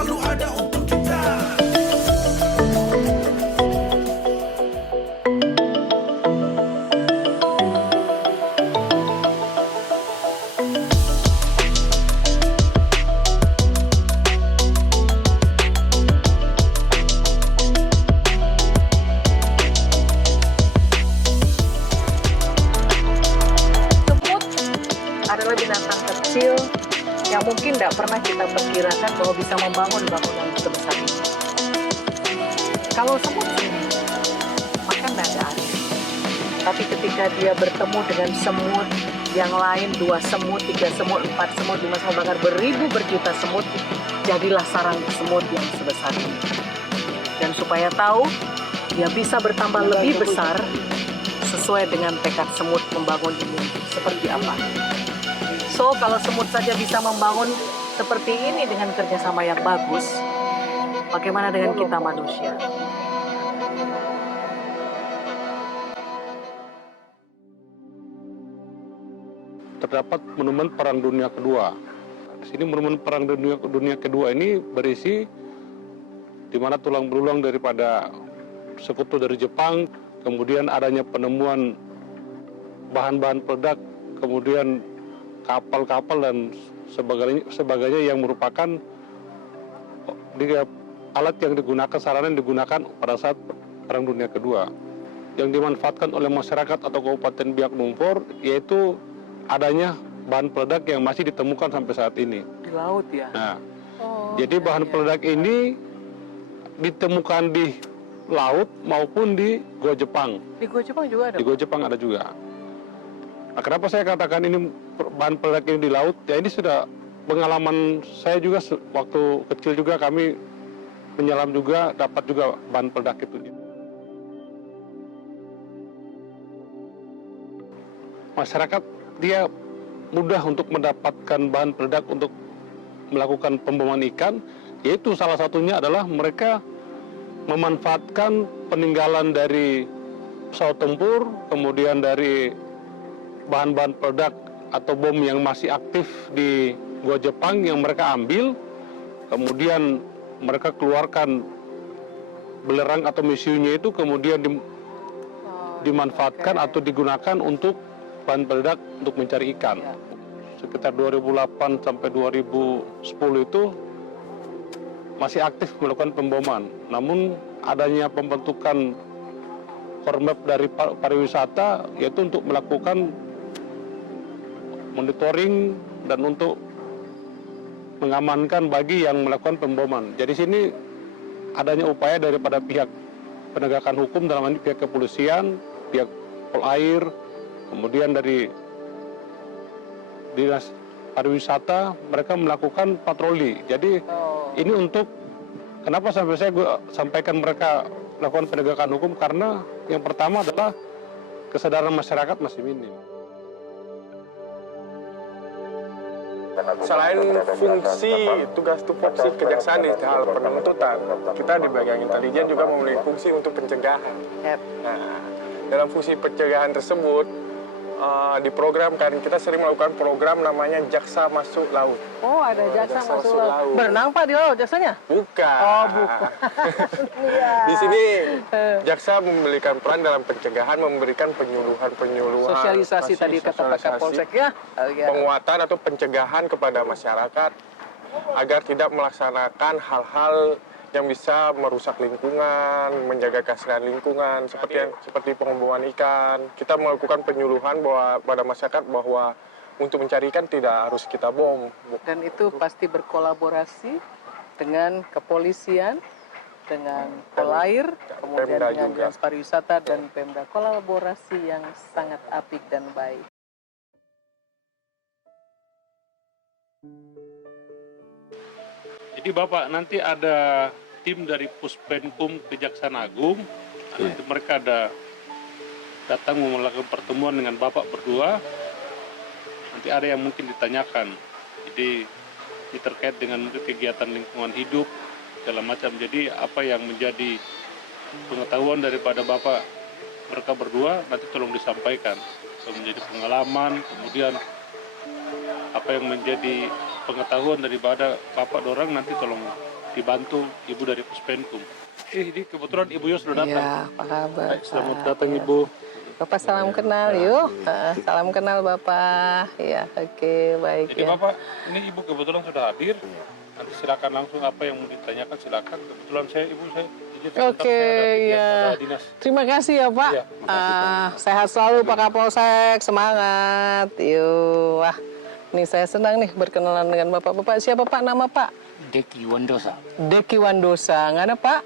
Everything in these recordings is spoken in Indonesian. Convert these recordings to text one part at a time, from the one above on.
selalu ada untuk kita. Adalah binatang kecil yang mungkin tidak pernah kita perkirakan bahwa bisa membangun bangunan sebesar ini. Kalau semut sini, maka tidak ada arti. Tapi ketika dia bertemu dengan semut yang lain, 2 semut, 3 semut, 4 semut, 5 semut, bahkan beribu berjuta semut, jadilah sarang semut yang sebesar ini. Dan supaya tahu, dia bisa bertambah lebih besar sesuai dengan tekad semut membangun ini seperti apa. So, kalau semut saja bisa membangun seperti ini dengan kerjasama yang bagus, bagaimana dengan kita manusia? Terdapat monumen Perang Dunia Kedua. Di sini monumen Perang Dunia Kedua ini berisi di mana tulang belulang daripada sekutu dari Jepang, kemudian adanya penemuan bahan-bahan peledak, kemudian kapal-kapal dan sebagainya yang merupakan alat yang digunakan, sarana yang digunakan pada saat Perang Dunia Kedua. Yang dimanfaatkan oleh masyarakat atau Kabupaten Biak Numfor yaitu adanya bahan peledak yang masih ditemukan sampai saat ini. Di laut ya? Nah, jadi bahan peledak ini ditemukan di laut maupun di Gua Jepang. Di Gua Jepang juga ada? Di Gua Jepang ada juga. Nah, kenapa saya katakan ini bahan peledak ini di laut? Ya ini sudah pengalaman saya juga waktu kecil juga kami menyelam juga, dapat juga bahan peledak itu. Masyarakat dia mudah untuk mendapatkan bahan peledak untuk melakukan pemboman ikan, yaitu salah satunya adalah mereka memanfaatkan peninggalan dari pesawat tempur, kemudian dari bahan-bahan peledak atau bom yang masih aktif di Gua Jepang yang mereka ambil, kemudian mereka keluarkan belerang atau misiunya itu kemudian dimanfaatkan atau digunakan untuk bahan peledak untuk mencari ikan. Sekitar 2008 sampai 2010 itu masih aktif melakukan pemboman. Namun adanya pembentukan Kormap dari pariwisata yaitu untuk melakukan monitoring dan untuk mengamankan bagi yang melakukan pemboman. Jadi sini adanya upaya daripada pihak penegakan hukum, dalam hal ini pihak kepolisian, pihak Polair, kemudian dari Dinas Pariwisata, mereka melakukan patroli. Jadi ini untuk, kenapa sampai saya sampaikan mereka melakukan penegakan hukum, karena yang pertama adalah kesadaran masyarakat masih minim. Selain fungsi tugas tupoksi kejaksaan di hal penuntutan, kita di bagian intelijen juga memiliki fungsi untuk pencegahan. Nah, dalam fungsi pencegahan tersebut, diprogramkan, kita sering melakukan program namanya Jaksa Masuk Laut. Oh, ada jaksa masuk laut. Berenang Pak di laut jaksanya? Bukan. Oh, bukan. Di sini jaksa memberikan peran dalam pencegahan, memberikan penyuluhan, Sosialisasi tadi kata Pak Kapolsek ya. penguatan atau pencegahan kepada masyarakat agar tidak melaksanakan hal-hal yang bisa merusak lingkungan, menjaga keaslian lingkungan, seperti pemboman ikan. Kita melakukan penyuluhan pada masyarakat bahwa untuk mencari ikan tidak harus kita bom. Dan itu pasti berkolaborasi dengan kepolisian, dengan Polair, kemudian Pemda dengan juga. Dinas Pariwisata dan Pemda. Kolaborasi yang sangat apik dan baik. Jadi Bapak, nanti ada tim dari Puspenkum Kejaksaan Agung, nanti mereka ada datang melakukan pertemuan dengan Bapak berdua, nanti ada yang mungkin ditanyakan, jadi ini terkait dengan kegiatan lingkungan hidup, segala macam. Jadi apa yang menjadi pengetahuan daripada Bapak mereka berdua, nanti tolong disampaikan, menjadi pengalaman, kemudian apa yang menjadi pengetahuan daripada Bapak dorang nanti tolong dibantu ibu dari Puspenkum. Ini kebetulan Ibu Yos sudah datang. Iya, apa kabar? Baik, selamat datang Ibu. Bapak salam kenal yuk. Salam kenal Bapak. Ya, oke, baik Jadi ya. Bapak, ini Ibu kebetulan sudah hadir. Nanti silakan langsung apa yang mau ditanyakan silakan. Kebetulan saya Ibu saya izin sebentar, Oke, saya ada kegiatan, ya. ada dinas. Terima kasih ya Pak. Iya, Sehat selalu Pak Kapolsek, semangat. Yuk, wah, ini saya senang nih berkenalan dengan Bapak. Bapak siapa Pak nama Pak? Deki Wandosa. Deki Wandosa, nggak ada Pak?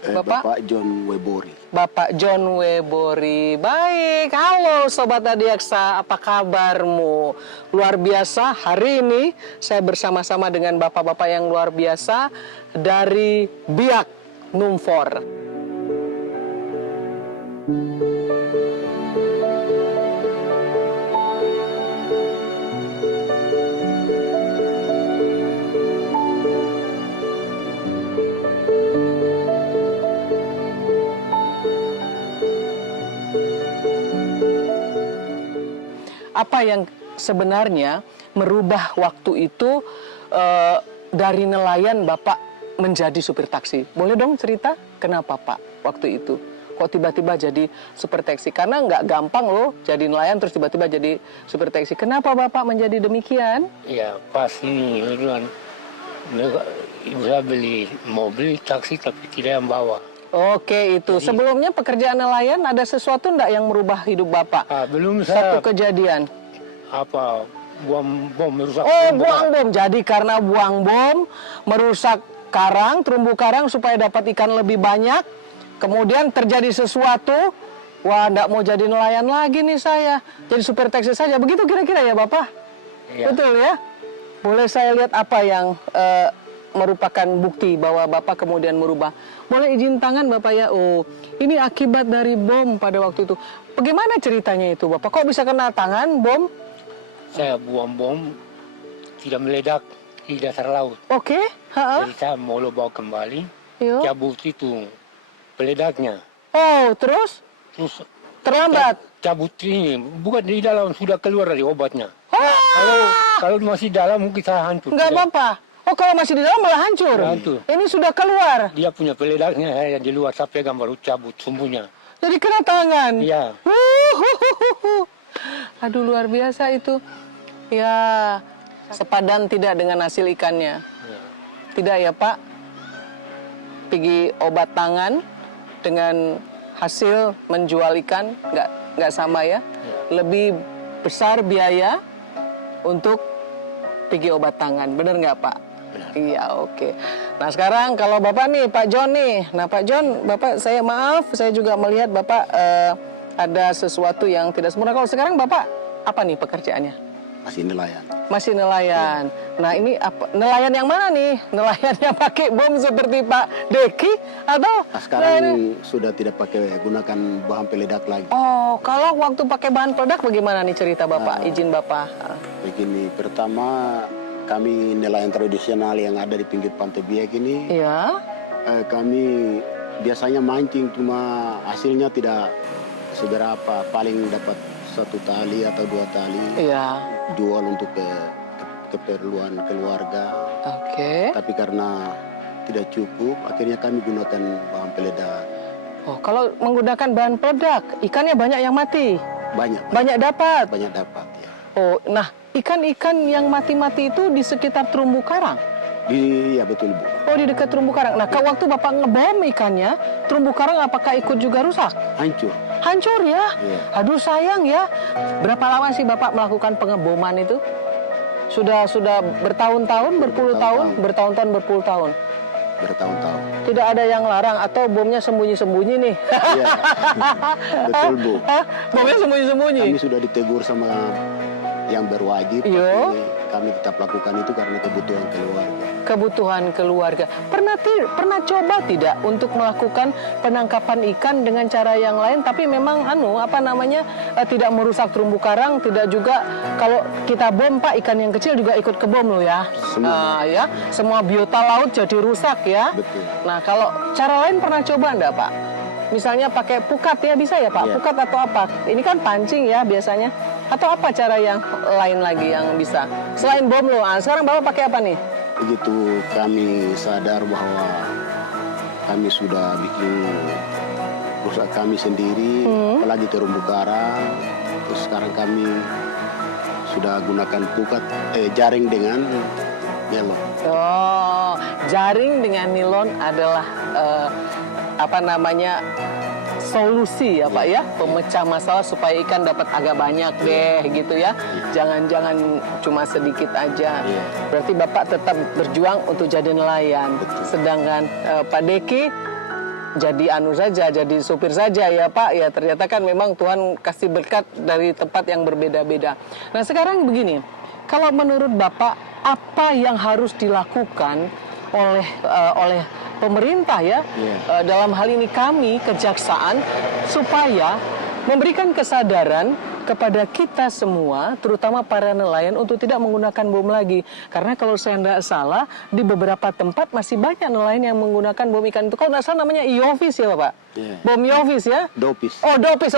Bapak? Bapak John Webori. Bapak John Webori. Baik, halo Sobat Adiaksa, apa kabarmu? Luar biasa, hari ini saya bersama-sama dengan bapak-bapak yang luar biasa dari Biak Numfor. Apa yang sebenarnya merubah waktu itu dari nelayan Bapak menjadi supir taksi? Boleh dong cerita kenapa Pak waktu itu? Kok tiba-tiba jadi supir taksi? Karena nggak gampang loh jadi nelayan terus tiba-tiba jadi supir taksi. Kenapa Bapak menjadi demikian? Ya pas ini kan ibu saya beli mobil taksi tapi tidak yang bawa. Oke itu. Sebelumnya pekerjaan nelayan ada sesuatu nggak yang merubah hidup Bapak? Belum Satu saya kejadian. buang bom merusak. Oh, buang bom. Jadi karena buang bom merusak karang, terumbu karang supaya dapat ikan lebih banyak. Kemudian terjadi sesuatu. Wah, enggak mau jadi nelayan lagi nih saya. Jadi supir taksi saja. Begitu kira-kira ya, Bapak? Ya. Betul ya? Boleh saya lihat apa yang merupakan bukti bahwa Bapak kemudian merubah? Boleh izin tangan Bapak ya? Oh, ini akibat dari bom pada waktu itu. Bagaimana ceritanya itu, Bapak? Kok bisa kena tangan bom? Saya buang bom tidak meledak di dasar laut. Oke, Jadi saya mau bawa kembali, Yo. cabut itu peledaknya. Oh, terus Terus terlambat. cabut ini bukan di dalam, sudah keluar dari obatnya. Kalau masih dalam mungkin saya hancur. Enggak apa-apa. Oh, kalau masih di dalam malah hancur. Hancur. Ini sudah keluar. Dia punya peledaknya, saya di luar, saya pegang baru cabut sumbunya. Jadi kena tangan. Iya. Aduh, luar biasa itu. Ya, sepadan tidak dengan hasil ikannya. Tidak ya, Pak? Pergi obat tangan dengan hasil menjual ikan nggak sama ya? Lebih besar biaya untuk pergi obat tangan. Bener nggak, Pak? Iya, oke. Nah, sekarang kalau Bapak nih, Pak John nih. Nah, Pak John, Bapak saya maaf, saya juga melihat Bapak ada sesuatu yang tidak sempurna. Kalau sekarang Bapak apa nih pekerjaannya? Masih nelayan. Masih nelayan. Nah, ini apa? Nelayan yang mana nih? Nelayan yang pakai bom seperti Pak Deki atau Nah, sekarang sudah tidak pakai gunakan bahan peledak lagi. Oh, kalau waktu pakai bahan peledak bagaimana nih cerita Bapak? Izin Bapak. Begini, pertama kami nelayan tradisional yang ada di pinggir Pantai Biak ini, Iya. kami biasanya mancing cuma hasilnya tidak seberapa, paling dapat 1 tali atau 2 tali, Iya. jual untuk keperluan keluarga. Oke. Tapi karena tidak cukup, akhirnya kami gunakan bahan peledak. Oh, kalau menggunakan bahan peledak, ikannya banyak yang mati. Banyak Dapat. dapat ya. Oh, nah, ikan-ikan yang mati-mati itu di sekitar terumbu karang. Iya betul Bu. Oh, di dekat terumbu karang. Nah, kalau waktu Bapak ngebom ikannya, terumbu karang apakah ikut juga rusak? Hancur. Hancur ya? Iya. Aduh, sayang ya. Berapa lama sih Bapak melakukan pengeboman itu? Sudah bertahun-tahun, berpuluh tahun, bertahun-tahun, berpuluh tahun. Bertahun-tahun. Tidak ada yang larang atau bomnya sembunyi-sembunyi nih. Iya. Betul Bu. Hah? Bomnya sembunyi-sembunyi. Kami sudah ditegur sama yang berwajib, Iya. tapi kami tetap lakukan itu karena kebutuhan keluarga. Kebutuhan keluarga. Pernah coba tidak untuk melakukan penangkapan ikan dengan cara yang lain, tapi memang tidak merusak terumbu karang, tidak juga kalau kita bom Pak, ikan yang kecil juga ikut kebom loh ya. Semua. Ya, semua biota laut jadi rusak ya. Betul. Nah, kalau cara lain pernah coba enggak Pak? Misalnya pakai pukat ya, bisa ya Pak? Iya. Pukat atau apa? Ini kan pancing ya biasanya. Atau apa cara yang lain lagi yang bisa? Selain bom loh, sekarang Bapak pakai apa nih? begitu kami sadar bahwa kami sudah bikin rusak kami sendiri, apalagi terumbu karang. Terus sekarang kami sudah gunakan jaring dengan nilon. Oh, jaring dengan nilon adalah solusi ya Pak ya, pemecah masalah supaya ikan dapat agak banyak deh gitu ya. Jangan cuma sedikit aja. Berarti Bapak tetap berjuang untuk jadi nelayan. Sedangkan Pak Deki jadi jadi supir saja ya Pak. Ya ternyata kan memang Tuhan kasih berkat dari tempat yang berbeda-beda. Nah sekarang begini, kalau menurut Bapak apa yang harus dilakukan oleh pemerintah ya, dalam hal ini kami kejaksaan, supaya memberikan kesadaran kepada kita semua, terutama para nelayan untuk tidak menggunakan bom lagi. Karena kalau saya tidak salah, di beberapa tempat masih banyak nelayan yang menggunakan bom ikan itu. Kalau tidak salah namanya iofis ya Bapak? Bom iofis ya? Dopis. Oh dopis,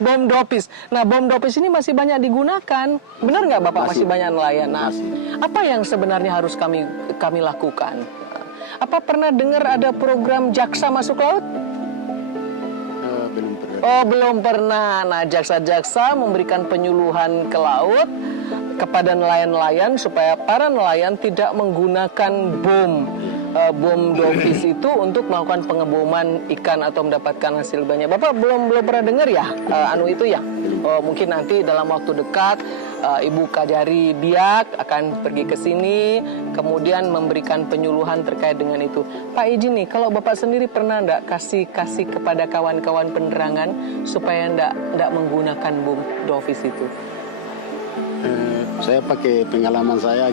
bom dopis. Nah bom dopis ini masih banyak digunakan. Benar nggak Bapak masih banyak nelayan? Nah, apa yang sebenarnya harus kami lakukan? Apa pernah dengar ada program jaksa masuk laut? Belum pernah. Oh, belum pernah. Nah, jaksa-jaksa memberikan penyuluhan ke laut kepada nelayan-nelayan supaya para nelayan tidak menggunakan bom dopis itu untuk melakukan pengeboman ikan atau mendapatkan hasil banyak. Bapak belum pernah dengar ya itu ya? Oh, mungkin nanti dalam waktu dekat Ibu Kajari Biak akan pergi ke sini, kemudian memberikan penyuluhan terkait dengan itu. Pak izin nih, kalau Bapak sendiri pernah enggak kasih kepada kawan-kawan penerangan supaya enggak menggunakan bom dopis itu? Saya pakai pengalaman saya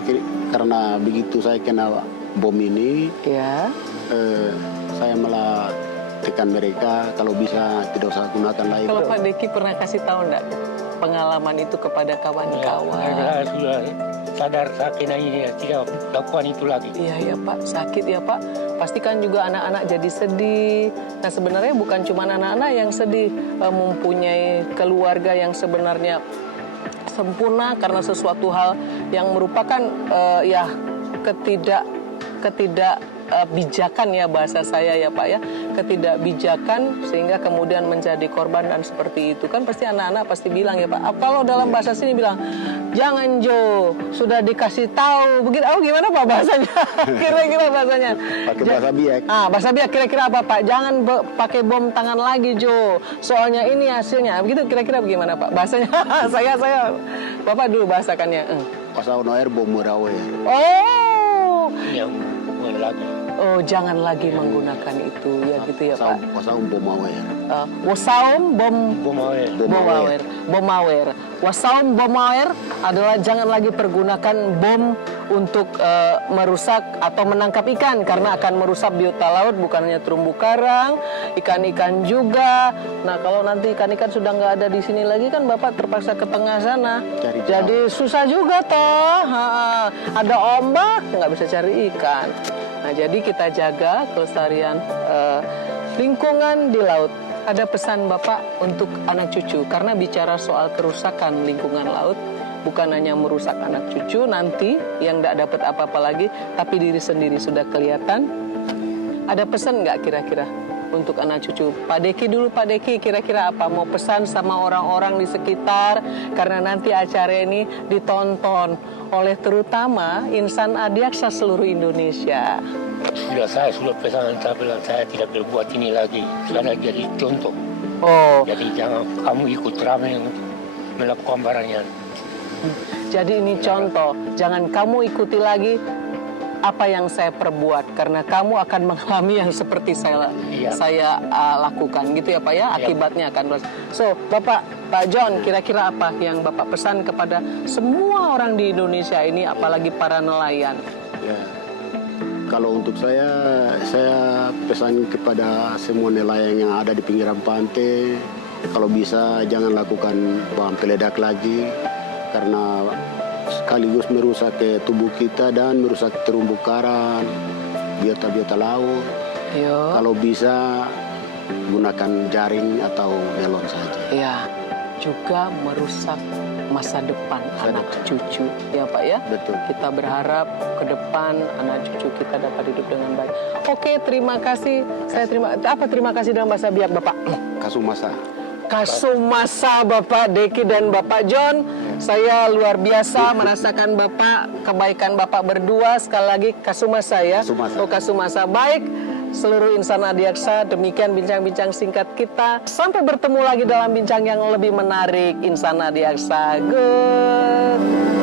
karena begitu saya kena bom ini, Ya. saya malah tekan mereka kalau bisa tidak usah gunakan lagi. Kalau Pak Deki pernah kasih tahu enggak pengalaman itu kepada kawan-kawan? Saya sudah sadar sakit ini tidak lakukan itu lagi. Iya ya Pak, sakit ya Pak. Pastikan juga anak-anak jadi sedih. Nah sebenarnya bukan cuma anak-anak yang sedih, mempunyai keluarga yang sebenarnya sempurna karena sesuatu hal yang merupakan ketidakbijakan ya bahasa saya ya Pak ya, ketidakbijakan sehingga kemudian menjadi korban dan seperti itu kan pasti anak-anak pasti bilang ya Pak. Kalau dalam bahasa sini bilang jangan Jo, sudah dikasih tahu begitu. Oh gimana Pak bahasanya? Kira-kira bahasanya? Pakai bahasa biak. Bahasa biak kira-kira apa Pak? Jangan pakai bom tangan lagi Jo. Soalnya ini hasilnya. Begitu kira-kira bagaimana Pak? Bahasanya saya Bapak dulu bahasakannya. Pasau noer bom murawe. Oh. Yang lagi. Oh, jangan lagi menggunakan itu ya gitu ya Pak. Wasaum bom mawer. Wasaum bom Bomawer. Wasaum bom mawer adalah jangan lagi pergunakan bom untuk merusak atau menangkap ikan karena akan merusak biota laut, bukan hanya terumbu karang, ikan-ikan juga. Nah kalau nanti ikan-ikan sudah nggak ada di sini lagi kan Bapak terpaksa ke tengah sana. Jadi susah juga toh. Ada ombak nggak bisa cari ikan. Nah jadi kita jaga kelestarian lingkungan di laut. Ada pesan Bapak untuk anak cucu karena bicara soal kerusakan lingkungan laut. Bukan hanya merusak anak cucu nanti yang tidak dapat apa-apa lagi, tapi diri sendiri sudah kelihatan. Ada pesan nggak kira-kira untuk anak cucu? Pak Deki dulu, Pak Deki kira-kira apa? Mau pesan sama orang-orang di sekitar karena nanti acara ini ditonton oleh terutama insan adiaksa seluruh Indonesia. Saya sudah pesan, tapi saya tidak berbuat ini lagi. Saya jadi contoh. Oh. Jadi jangan kamu ikut ramai melakukan barangnya. Jadi ini contoh, jangan kamu ikuti lagi apa yang saya perbuat karena kamu akan mengalami yang seperti saya lakukan gitu ya Pak ya, akibatnya akan So Pak John, kira-kira apa yang Bapak pesan kepada semua orang di Indonesia ini, apalagi para nelayan? Ya, kalau untuk saya pesan kepada semua nelayan yang ada di pinggiran pantai, kalau bisa jangan lakukan bahan peledak lagi. Karena sekaligus merusak ke tubuh kita dan merusak terumbu karang, biota-biota laut. Kalau bisa gunakan jaring atau melon saja. Iya, juga merusak masa depan anak cucu, ya Pak ya. Betul. Kita berharap ke depan anak cucu kita dapat hidup dengan baik. Oke, terima kasih. Terima kasih dalam bahasa Biak, Bapak? Kasumasa. Kasumasa Bapak Deki dan Bapak John. Saya luar biasa merasakan Bapak, kebaikan Bapak berdua. Sekali lagi kasumasa ya. Kasumasa. Oh, kasumasa. Baik, seluruh insan Adiaksa, demikian bincang-bincang singkat kita. Sampai bertemu lagi dalam bincang yang lebih menarik. Insan Adiaksa, good.